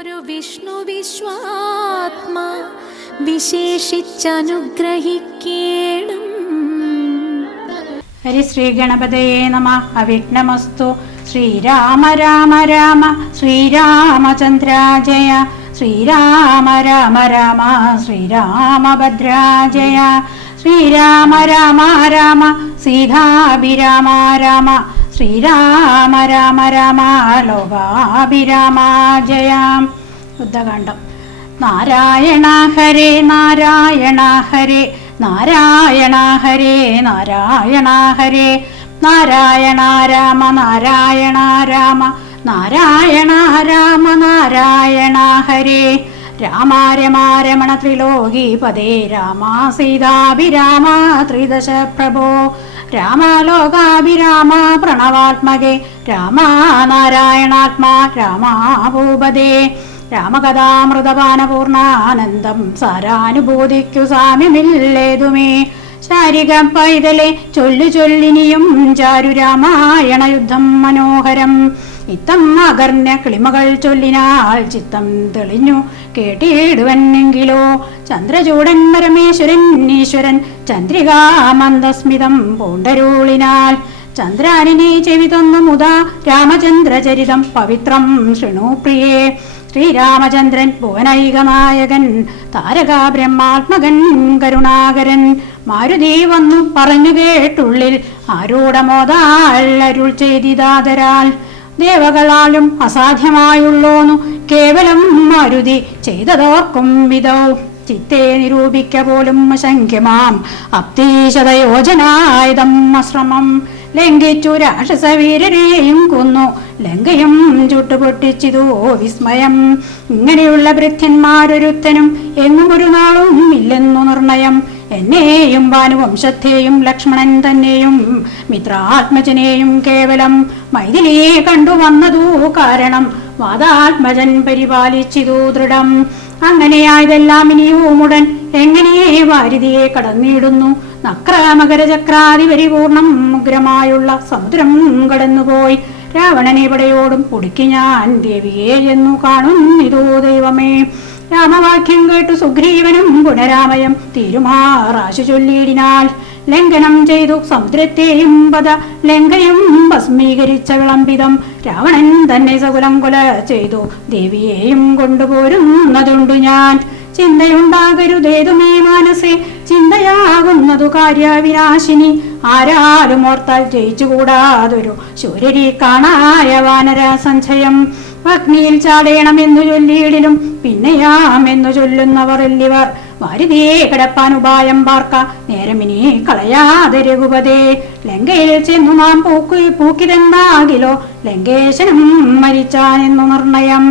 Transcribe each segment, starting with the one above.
ഒരു വിഷ്ണു വിശ്വാത്മാ വിശേഷിച്ചനുഗ്രഹിക്കേണം. ഹരി ശ്രീ ഗണപതയേ നമഃ. അവിഘ്നമസ്തു. ശ്രീരാമ രാമ രാമ ശ്രീരാമചന്ദ്ര ജയ. ശ്രീരാമ രാമ രാമ ശ്രീരാമഭദ്രാജയ. ശ്രീരാമ രാമ രാമ സീതാഭിരാമ രാമ. ശ്രീരാമ രാമ രാമ ലോകാഭിരാമ ജയ. യുദ്ധകാണ്ഡം. നാരായണ ഹരേ നാരായണ ഹരേ നാരായണ ഹരേ നാരായണ ഹരേ. നാരായണ രാമ നാരായണ രാമ നാരായണ രാമ നാരായണ ഹരേ. രാമ രമാ രമണ ത്രിലോകീപദേ രാമ സീതാഭിരാമ ത്രിദശ പ്രഭോ. രാമ ലോകാഭിരാമ പ്രണവാത്മകേ രാമ നാരായണാത്മാ രാമ ഭൂപദേ. രാമകഥാമൃതപാനപൂർണാനന്ദം സാരാനുഭൂതിക്കു സാമ്യമില്ലേതുമേ. ശാരിക പൈതലെ ചൊല്ലു ചൊല്ലിനിയും ചാരു രാമായണ യുദ്ധം മനോഹരം. ഇത്തം അകർണ്യ കിളിമകൾ ചൊല്ലിനാൽ ചിത്തം തെളിഞ്ഞു കേട്ടിടുവന്നെങ്കിലോ. ചന്ദ്രചൂടൻ പരമേശ്വരൻ ഈശ്വരൻ ചന്ദ്രികാമന്ദസ്മിതം പൂണ്ടരുളിനാൽ. ചന്ദ്രാനിനെ ചെവിതൊന്നു മുതാ രാമചന്ദ്രചരിതം പവിത്രം ശൃണു പ്രിയേ. ശ്രീരാമചന്ദ്രൻ ഭുവനൈക നായകൻ താരകാ ബ്രഹ്മാത്മകൻ കരുണാകരൻ. മാരുതി വന്നു പറഞ്ഞു കേട്ടുള്ളിൽ ആരൂഢമോദാൽ അരുൾ ചെയ്തിതാതരാൽ. ദേവകളാലും അസാധ്യമായുള്ളോന്നു കേവലം മാരുതി ചെയ്തതോർക്കും വിധോ. ചിത്തെ നിരൂപിക്ക പോലും അസംഖ്യമാം അപ്തീശതയോജനായുധം അശ്രമം. ലംഘിച്ചു രാക്ഷസവീരരെയും കൊന്നു ലങ്കയും ചുട്ടുപൊട്ടിച്ചിതോ വിസ്മയം. ഇങ്ങനെയുള്ള ഭൃത്യന്മാരൊരുത്തനും എങ്ങും ഒരു നാളും ഇല്ലെന്നു നിർണയം. എന്നെയും ഭാനുവംശത്തെയും ലക്ഷ്മണൻ തന്നെയും മിത്രാത്മജനെയും കേവലം മൈഥിലിയെ കണ്ടുവന്നതു കാരണം വാദാത്മജൻ പരിപാലിച്ചിതു ദൃഢം. അങ്ങനെയായതെല്ലാം ഇനിയുമുടൻ എങ്ങനെ വാരിതിയെ കടന്നിടുന്നു. നക്രമകര ചക്രാതി പരിപൂർണം ഉഗ്രമായുള്ള സമുദ്രം കടന്നുപോയി രാവണനെ പടയോടും ഒടുക്കി ഞാൻ ദേവിയെ എന്നു കാണുന്നിതോ ദൈവമേ. രാമവാക്യം കേട്ടു സുഗ്രീവനും പുനരാമയം തീരുമാറാശു ചൊല്ലിയിടിനാൽ. ലംഘനം ചെയ്തു സമുദ്രത്തെയും പദ ലങ്കയും ഭസ്മീകരിച്ച വിളംബിതം. രാവണൻ തന്നെ സകുലം കൊല ചെയ്തു ദേവിയെയും കൊണ്ടുപോരുന്നതുണ്ടു ഞാൻ. ചിന്തയുണ്ടാകരുതേതുമേ മനസ്സേ ചിന്തയാകുന്നതു കാര്യവിനാശിനി. ആരാലും ഓർത്താൽ ജയിച്ചുകൂടാതൊരു ശൂരരി കാണായ വാനര സഞ്ചയം. അഗ്നിയിൽ ചാടേണമെന്നു ചൊല്ലിയിടിലും പിന്നെയാമെന്നു ചൊല്ലുന്നവർ എല്ലിവർ. വാരിതിയെ കിടപ്പാൻ ഉപായം പാർക്ക നേരമിനി കളയാതെ രഘുപതേ. ലങ്കയിൽ ചെന്നു നാം പൂക്കിതെന്നാകിലോ ലങ്കേശനും മരിച്ചാനെന്നു നിർണയം.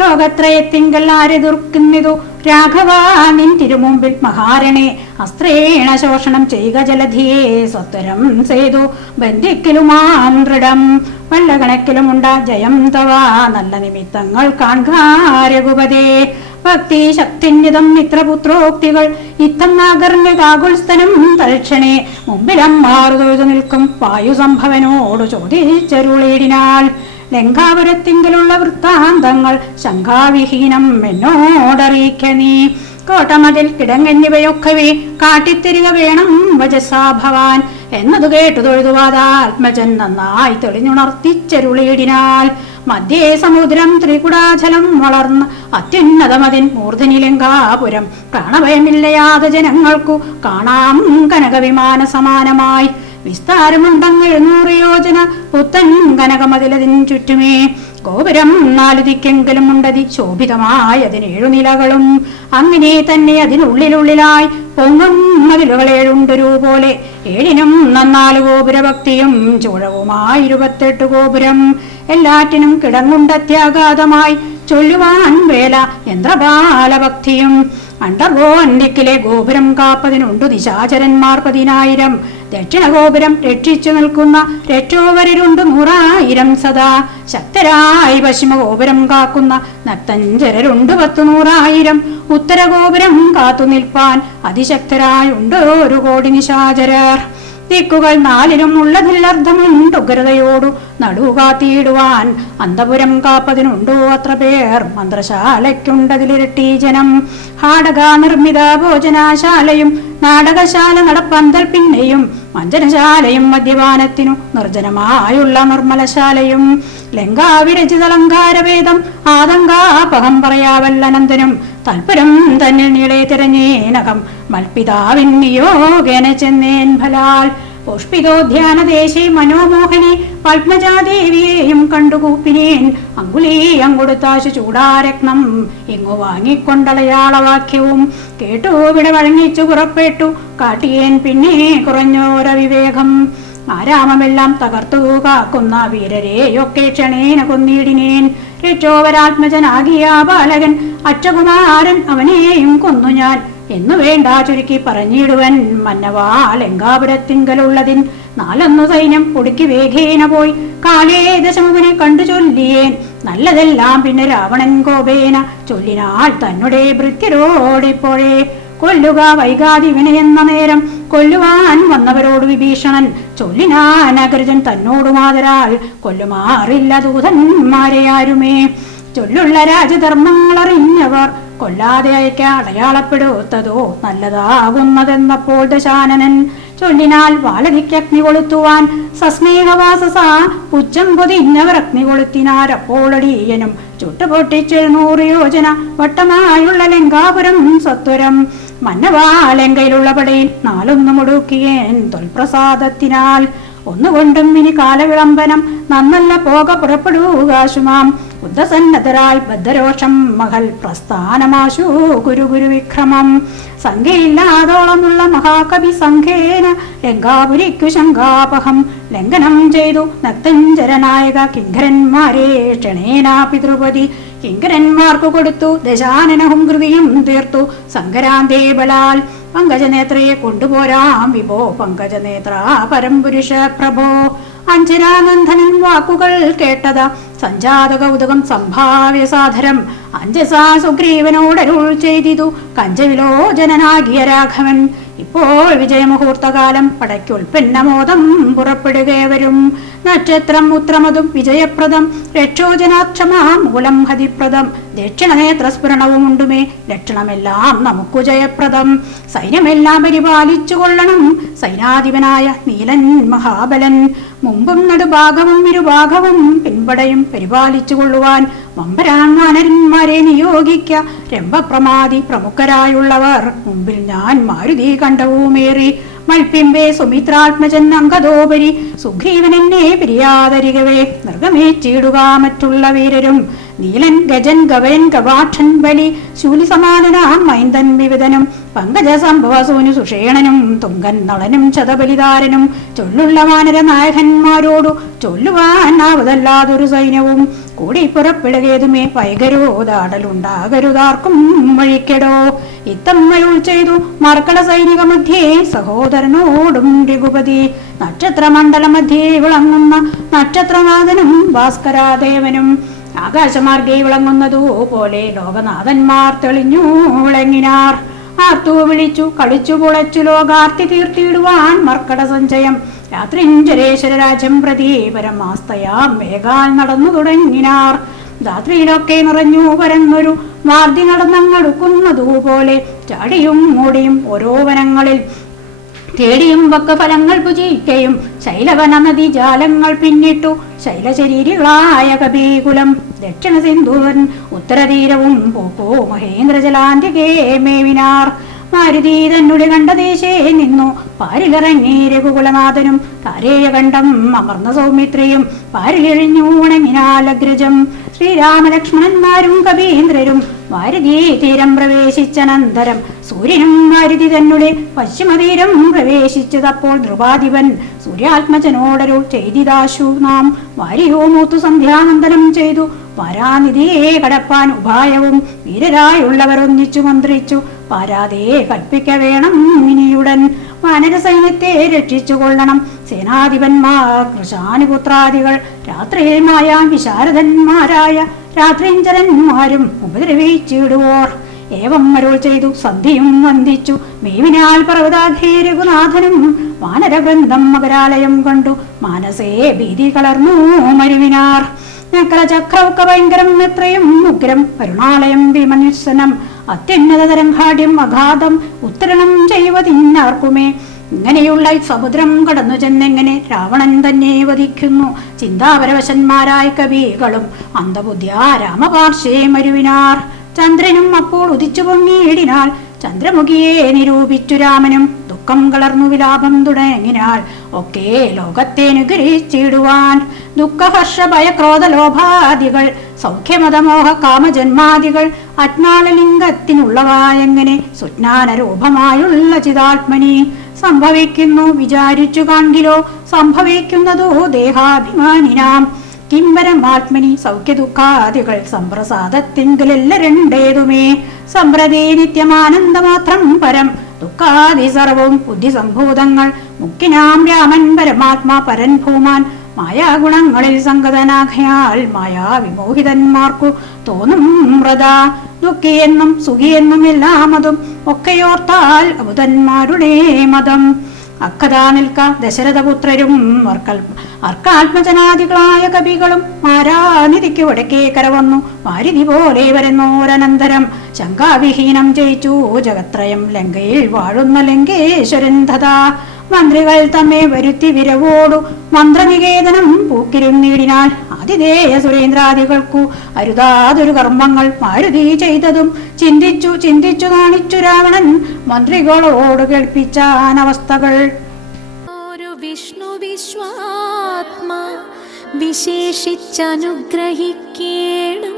ലോകത്രയത്തിങ്കൽ ആരെതിർക്കുന്നിതു രാഘവ നിൻ തിരുമുമ്പിൽ മഹാരണേ. അസ്ത്രേണ ശോഷണം ചെയ്യുക ജലധിയെ സ്വത്തരം ചെയ്തു ബന്ധിക്കലുമാം ദൃഢം. വല്ലകണക്കിലുമുണ്ട ജയം തവ നല്ല നിമിത്തങ്ങൾ കാൺക രഘുപതേ. ഭക്തി ശക്തിന്യതം മിത്രപുത്രോക്തികൾ ഇത്തം നാഗർണ്യകാകുൽസ്ഥനം തൽക്ഷണേ. മുമ്പിലം മാറുതൊഴുതു നിൽക്കും വായുസംഭവനോട് ചോദിച്ചരുളിയിടിനാൽ. ലങ്കാപുരത്തിങ്കലുള്ള വൃത്താന്തങ്ങൾ ശങ്കാവിഹീനം എന്നോടറിയിക്ക നീ. കോട്ടമതിൽ കിടങ്ങെന്നിവയൊക്കവേ കാട്ടിത്തിരിക വേണം വജസാ ഭവാൻ എന്നതു കേട്ടു തൊഴുതുവാദാത്മജൻ നന്നായി തെളിഞ്ഞുണർത്തിച്ചരുളിയിടിനാൽ. മധ്യേ സമുദ്രം ത്രികുടാചലം വളർന്ന് അത്യുന്നതമതിൻ മൂർധനി ലങ്കാപുരം. പ്രാണഭയമില്ലയാതെ ജനങ്ങൾക്കു കാണാം കനകവിമാന സമാനമായി. വിസ്താരമുണ്ടങ്ങൾ 100 യോജന പുത്തൻ കനകമതിലതിൻ ചുറ്റുമേ. ഗോപുരം 4 ദിക്കെങ്കിലും ഉണ്ടതി ശോഭിതമായ അതിന് 7 നിലകളും. അങ്ങനെ തന്നെ അതിനുള്ളിലുള്ളിലായി പൊങ്ങും മതിലുകൾ 7 പോലെ. 7നും 4 ഗോപുരഭക്തിയും ചൂഴവുമായി 28 ഗോപുരം. എല്ലാറ്റിനും കിടങ്ങുണ്ടത്യാഘാതമായി ചൊല്ലുവാൻ വേല യന്ത്രബാലഭക്തിയും. അണ്ടർഗോണ്ടിക്കിലെ ഗോപുരം കാപ്പതിനുണ്ടു നിശാചരന്മാർ 10,000. ദക്ഷിണഗോപുരം രക്ഷിച്ചു നിൽക്കുന്ന രക്ഷോവരരുണ്ട് 100,000 സദാ. ശക്തരായി പശ്ചിമഗോപുരം കാക്കുന്ന നക്തഞ്ചരരുണ്ട് 10,100,000. ഉത്തരഗോപുരം കാത്തു നിൽപ്പാൻ അതിശക്തരായുണ്ട് 1 കോടി നിശാചരർ. ദിക്കുകൾ നാലിലും ഉള്ളതിൽ അർത്ഥമുണ്ട് ഉഗ്രതയോടു നടുകാത്തിയിടുവാൻ. അന്തപുരം കാപ്പതിനുണ്ടോ അത്ര പേർ, മന്ത്രശാലയ്ക്കുണ്ടതിലിരട്ടി ജനം. ഹാടക നിർമ്മിത ഭോജനശാലയും നാടകശാല നടപ്പന്തൽ പിന്നെയും മഞ്ജനശാലയും മദ്യപാനത്തിനു നിർജ്ജനമായുള്ള നിർമ്മലശാലയും. ലങ്കാവിരചിതലങ്കാരവേദം ആതങ്കാപകം പറയാവല്ലനന്ദനും തൽപരം തന്നിൽ നീളെ തിരഞ്ഞേനകം മൽപിതാവിൻ നിയോഗേന ചെന്നേൻ ഫലാൽ. പുഷ്പിതോദ്യാനദേശേ മനോമോഹനെ പത്മജാദേവിയെയും കണ്ടുകൂപ്പിനേൻ. അങ്കുലീയം കൊടുത്താശു ചൂടാരത്നം ഇങ്ങു വാങ്ങിക്കൊണ്ടളയാളവാക്യവും കേട്ടു വിട വഴങ്ങിച്ചു പുറപ്പെട്ടു കാട്ടിയേൻ പിന്നെ കുറഞ്ഞോര വിവേകം. ആരാമമെല്ലാം തകർത്തു കാക്കുന്ന വീരരെയൊക്കെ ക്ഷണേന കൊന്നിടിനേൻ. രക്ഷോവരാത്മജനാകിയ ബാലകൻ അച്ഛകുമാരൻ അവനെയും കൊന്നു ഞാൻ എന്നു വേണ്ട ചുരുക്കി പറഞ്ഞിടുവൻ. മന്നവാ ലങ്കാപുരത്തിങ്കലുള്ളതിൻ 4 സൈന്യം ഒടുക്കി വേഗേന പോയി കാലേ ദശമുഖനെ കണ്ടു ചൊല്ലിയേൻ. നല്ലതെല്ലാം പിന്നെ രാവണൻ കോപേന ചൊല്ലിനാൾ തന്നെ ഭൃത്യരോടിപ്പോഴേ. കൊല്ലുക വൈകാതി വിനയെന്ന നേരം കൊല്ലുവാൻ വന്നവരോട് വിഭീഷണൻ ചൊല്ലിനാൻ അഗ്രജൻ തന്നോടു മാതരാൽ കൊല്ലുമാറില്ല ദൂതന്മാരെ ആരുമേ. ചൊല്ലുള്ള രാജധർമ്മങ്ങൾ അറിഞ്ഞവർ കൊല്ലാതെ അയക്ക അടയാളപ്പെടുത്തതോ നല്ലതാകുന്നതെന്നപ്പോൾ ദശാനനൻ ചൊല്ലിനാൽ വാലതിക്കഗ്നി കൊളുത്തുവാൻ സസ്നേഹവാസസ പുച്ഛം പൊതിഞ്ഞവർ അഗ്നി കൊളുത്തിനാരപ്പോളടിയനും ചുട്ടുപൊട്ടിച്ച്100 യോജന വട്ടമായുള്ള ലങ്കാപുരം സത്വരം. മന്നവാ ലങ്കയിലുള്ള പടയിൽ 4 മുടുക്കിയേൻ തൊൽപ്രസാദത്തിനാൽ. ഒന്നുകൊണ്ടും ഇനി കാലവിളംബനം നന്നല്ല പോക പുറപ്പെടുകാശുമാം. ഉദ്ദസന്നദ്ധരായി ബദ്ധരോഷം മഹൽ പ്രസ്ഥാനമാശു ഗുരു വിക്രമം. സംഖ്യയില്ലാതോളമുള്ള മഹാകവി സംഖ്യേന ലങ്കാപുരിക്കു ശങ്കാപഹം ലംഘനം ചെയ്തു നക്തഞ്ചരനായക കിങ്കരന്മാരെ ക്ഷണേന പിതൃപതി. കിങ്കരന്മാർക്കു കൊടുത്തു ദശാനനഹും കൃതിയും തീർത്തു സങ്കരാന്തേ ബലാൽ. പങ്കജനേത്രയെ കൊണ്ടുപോരാം വിഭോ പങ്കജനേത്ര പരംപുരുഷ പ്രഭോ. അഞ്ജനാനന്ദനൻ വാക്കുകൾ കേട്ടത സഞ്ജാത കൗതുകം സംഭാവ്യ സാധരം. അഞ്ജസാ സുഗ്രീവനോടരുൾ ചെയ്തിതു കഞ്ചവിലോചനാകിയ രാഘവൻ. ഇപ്പോൾ വിജയമുഹൂർത്തകാലം പടയ്ക്കുൽപ്പന്നമോദം പുറപ്പെടുകവരും. നക്ഷത്രം ഉത്രമതും വിജയപ്രദം രക്ഷോജനാക്ഷമാ മൂലം ഹതിപ്രദം. ദക്ഷിണനേത്രസ്ഫുരണവും ഉണ്ടുമേ ലക്ഷണമെല്ലാം നമുക്കു ജയപ്രദം. സൈന്യമെല്ലാം പരിപാലിച്ചു കൊള്ളണം സൈനാധിപനായ നീലൻ മഹാബലൻ. മുമ്പും നടുഭാഗവും ഇരുഭാഗവും പിൻപടയും പരിപാലിച്ചു കൊള്ളുവാൻ വമ്പരാൻവാനരന്മാരെ നിയോഗിക്ക. രംഭപ്രമാദി പ്രമുഖരായുള്ളവർ മുമ്പിൽ ഞാൻ മാരുതി കണ്ടവുമേറി. മൽപ്പിമ്പേ സുമിത്രാത്മജൻ അങ്കദോപരി സുഗ്രീവൻ എന്നെ പിരിയാതരികവേ. നിർഗമേച്ചിടുക മറ്റുള്ള വീരരും നീലൻ ഗജൻ ഗവയൻ ഗവാക്ഷൻ ബലി ശൂലിസമാനനാം മൈന്ദൻ വിവിധനും പങ്കജ സംഭവസൂനു സുഷേണനും തുങ്കൻ നളനും ശതബലിധാരനും ചൊല്ലുള്ള വാനര നായകന്മാരോടു ചൊല്ലുവാനാവതല്ലാതൊരു സൈന്യവും കൂടി പുറപ്പെടുകേതുമേ വൈകരോദാടലുണ്ടാകരുതാർക്കും വഴിക്കെടോ. ഇത്തമ്മരുൾ ചെയ്തു മർക്കട സൈനിക മധ്യേ സഹോദരനോടും രഘുപതി. നക്ഷത്രമണ്ഡല മധ്യേ വിളങ്ങുന്ന നക്ഷത്രനാഥനും ഭാസ്കരാദേവനും ആകാശമാർഗേ വിളങ്ങുന്നതു പോലെ ലോകനാഥന്മാർ തെളിഞ്ഞു വിളങ്ങിനാർ. ആർത്തു വിളിച്ചു കളിച്ചു പുളച്ചു ലോകാർത്തി തീർത്തിടുവാൻ മർക്കട സഞ്ചയം. രാത്രിഞ്ചരേശ്വര രാജ്യം പ്രതി പരമാസ്തയാം വേഗാൽ നടന്നു തുടങ്ങിനാർ. രാത്രിയിലൊക്കെ നിറഞ്ഞു പരന്നൊരു വാർദ്ധി നടന്നങ്ങടുക്കുന്നതുപോലെ ചാടിയും മൂടിയും ഓരോ വനങ്ങളിൽ തേടിയും വക്കഫലങ്ങൾ ഭുജിക്കയും ശൈലവന നദി ജാലങ്ങൾ പിന്നിട്ടു ശൈലശരീരികളായ കപീകുലം. ദക്ഷിണ സിന്ധുവൻ ഉത്തരതീരവും പോക്കോ മഹേന്ദ്രജലാന്തികേ മേവിനാർ. മാരുതി തന്നെ കണ്ടദേശേ നിന്നു പാരിലിറങ്ങി രഘുകുലനാഥനും താരേയകണ്ഠം അമർന്ന സൗമിത്രിയും പാരിലിഴിഞ്ഞു ഉണങ്ങിനാലഗ്രജം. ശ്രീരാമലക്ഷ്മണന്മാരും കവീന്ദ്രരും വാരുതി തീരം പ്രവേശിച്ചനന്തരം സൂര്യനും വാരുതി തന്നെ പശ്ചിമതീരം പ്രവേശിച്ചതപ്പോൾ നൃപാധിപൻ സൂര്യാത്മജനോടരുൾ ചെയ്തിതാശു നാം വാരിയോ മൂത്തു സന്ധ്യാനന്ദനം ചെയ്തു പാരാനിധിയെ കടപ്പാൻ ഉപായവും വീരരായുള്ളവർ ഒന്നിച്ചു മന്ത്രിച്ചു. പാരാതെ കൽപ്പിക്ക വേണം ഇനിയുടൻ വാനര സൈന്യത്തെ രക്ഷിച്ചു കൊള്ളണം സേനാധിപന്മാർ കൃശാനുപുത്രാദികൾ. രാത്രിയിൽ മായാൻ വിശാരദന്മാരായ രാത്രിഞ്ചരന്മാരും ഉപദ്രവിച്ചിടുവോർ ഏവം അരുൾ ചെയ്തു സന്ധിയും വന്ദിച്ചു മേവിനാൽ പർവ്വതാഘേ രഘുനാഥനും വാനരവൃന്ദം മകരാലയം കണ്ടു മാനസേ ഭീതി കളർന്നു മരുവിനാർ ചക്രൗക്ക ഭയങ്കരം എത്രയും ഉഗ്രം കരുണാലയം വിമനുസനം അത്യുന്നത തരംഘാട്യം അഗാധം ഉത്തരണം ചെയ്യുവതിന്നാർക്കുമേ. ഇങ്ങനെയുള്ള സമുദ്രം കടന്നു ചെന്നെങ്ങനെ രാവണൻ തന്നെ വധിക്കുന്നു ചിന്താപരവശന്മാരായ കവികളും അന്ധബുദ്ധ്യാ രാമപാർശ്വേ മരുവിനാർ. ചന്ദ്രനും അപ്പോൾ ഉദിച്ചു പൊങ്ങിയിടിനാൽ ചന്ദ്രമുഖിയെ നിരൂപിച്ചു രാമനും ദുഃഖം കളർന്നു വിലാപം തുടങ്ങിനാൽ ഒക്കെ ലോകത്തെ അനുഗ്രഹിച്ചിടുവാൻ. ദുഃഖഹർഷ ഭയക്രോധ ലോഭാദികൾ സൗഖ്യമതമോഹ കാമജന്മാദികൾ അജ്ഞാനലിംഗത്തിനുള്ളവായെങ്ങനെ സുജ്ഞാനരൂപമായുള്ള ചിതാത്മനി സംഭവിക്കുന്നു വിചാരിച്ചു കാൺകിലോ സംഭവിക്കുന്നതോ ദേഹാഭിമാനിനാം. കിംപരമാത്മനി സൗഖ്യദുഃഖാദികൾ സംപ്രസാദത്തിങ്കലെല്ല രണ്ടേതുമേ. സമ്പ്രതി നിത്യമാനന്ദമാത്രം പരം ദുഃഖാദി സർവവും ബുദ്ധിസംഭൂതങ്ങൾ മുക്തിനാം രാമൻ പരമാത്മാ പരൻ ഭൂമാൻ. മായാഗുണങ്ങളിൽ സംഗതനാഖയാൽ മായാവിമോഹിതന്മാർക്കു തോന്നും വ്രതാ. ദുഃഖിയെന്നും സുഖിയെന്നും എല്ലാമതും ഒക്കെയോർത്താൽ അബുധന്മാരുടെ മതം. അക്കഥാ നിൽക്ക ദശരഥപുത്രരും അർക്കാത്മജനാദികളായ കവികളും മാരാനിധിക്ക് വടക്കേ കരവന്നു വാരിധി പോലെ വരുന്നോരനന്തരം ശങ്കാവിഹീനം ജയിച്ചു ജഗത്രയം ലങ്കയിൽ വാഴുന്ന ലങ്കേശ്വരൻ തഥാ. മന്ത്രികൾ തമ്മെ വരുത്തി വിരവോടു മന്ത്രനികേതനം പൂക്കിരുന്നിടിനാൽ ആതിഥേയ സുരേന്ദ്രാദികൾക്കു അരുതാതൊരു കർമ്മങ്ങൾ മാരുതി ചെയ്തതും ചിന്തിച്ചു ചിന്തിച്ചു കാണിച്ചു രാവണൻ മന്ത്രികളോട് കേൾപ്പിച്ചാനവസ്ഥകൾ. ഒരു വിഷ്ണു വിശ്വാത്മാ വിശേഷിച്ചനുഗ്രഹിക്കേണം